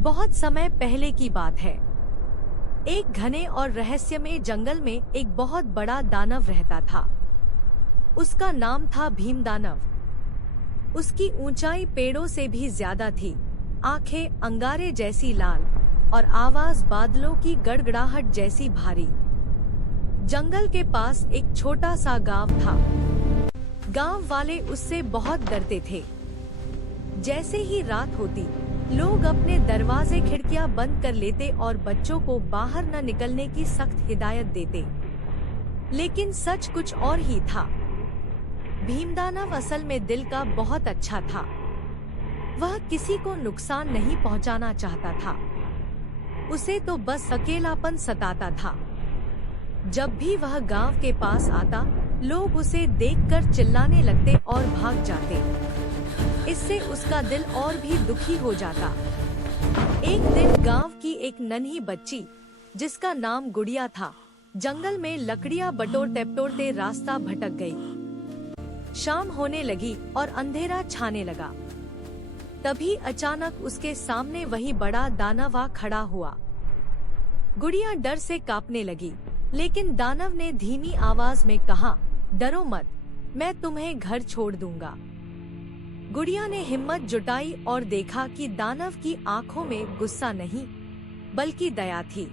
बहुत समय पहले की बात है। एक घने और रहस्यमय जंगल में एक बहुत बड़ा दानव रहता था। उसका नाम था भीम दानव। उसकी ऊंचाई पेड़ों से भी ज्यादा थी, आंखें अंगारे जैसी लाल और आवाज बादलों की गड़गड़ाहट जैसी भारी। जंगल के पास एक छोटा सा गांव था। गांव वाले उससे बहुत डरते थे। जैसे ही रात होती, लोग अपने दरवाजे खिड़कियां बंद कर लेते और बच्चों को बाहर न निकलने की सख्त हिदायत देते। लेकिन सच कुछ और ही था। भीमदानव असल में दिल का बहुत अच्छा था। वह किसी को नुकसान नहीं पहुंचाना चाहता था। उसे तो बस अकेलापन सताता था। जब भी वह गांव के पास आता, लोग उसे देखकर चिल्लाने लगते और भाग जाते। इससे उसका दिल और भी दुखी हो जाता। एक दिन गांव की एक नन्ही बच्ची, जिसका नाम गुड़िया था, जंगल में लकड़ियां बटोरते रास्ता भटक गई। शाम होने लगी और अंधेरा छाने लगा। तभी अचानक उसके सामने वही बड़ा दानव आ खड़ा हुआ। गुड़िया डर से कांपने लगी, लेकिन दानव ने धीमी आवाज में कहा, डरो मत, मैं तुम्हें घर छोड़ दूंगा। गुड़िया ने हिम्मत जुटाई और देखा कि दानव की आंखों में गुस्सा नहीं, बल्कि दया थी।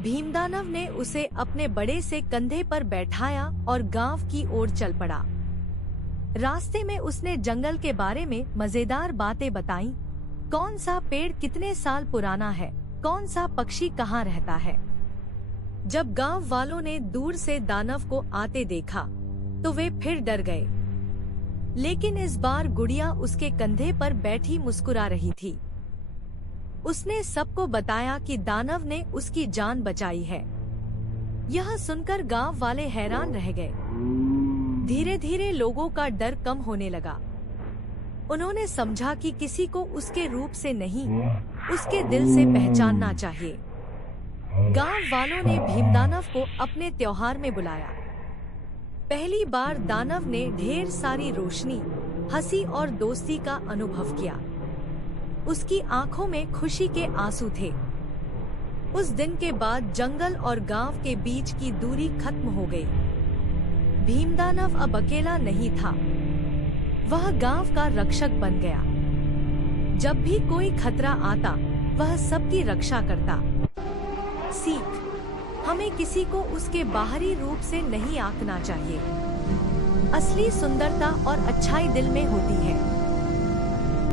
भीमदानव ने उसे अपने बड़े से कंधे पर बैठाया और गांव की ओर चल पड़ा। रास्ते में उसने जंगल के बारे में मजेदार बातें बताईं। कौन सा पेड़ कितने साल पुराना है, कौन सा पक्षी कहाँ रहता है। जब गांव वालों ने दूर से दानव को आते देखा, तो वे फिर डर गए। लेकिन इस बार गुड़िया उसके कंधे पर बैठी मुस्कुरा रही थी। उसने सबको बताया कि दानव ने उसकी जान बचाई है। यह सुनकर गांव वाले हैरान रह गए। धीरे धीरे लोगों का डर कम होने लगा। उन्होंने समझा कि किसी को उसके रूप से नहीं, उसके दिल से पहचानना चाहिए। गांव वालों ने भीमदानव को अपने त्योहार में बुलाया। पहली बार दानव ने ढेर सारी रोशनी, हंसी और दोस्ती का अनुभव किया। उसकी आंखों में खुशी के आंसू थे। उस दिन के बाद जंगल और गांव के बीच की दूरी खत्म हो गई। भीमदानव अब अकेला नहीं था। वह गांव का रक्षक बन गया। जब भी कोई खतरा आता, वह सबकी रक्षा करता। सीख: हमें किसी को उसके बाहरी रूप से नहीं आंकना चाहिए। असली सुंदरता और अच्छाई दिल में होती है।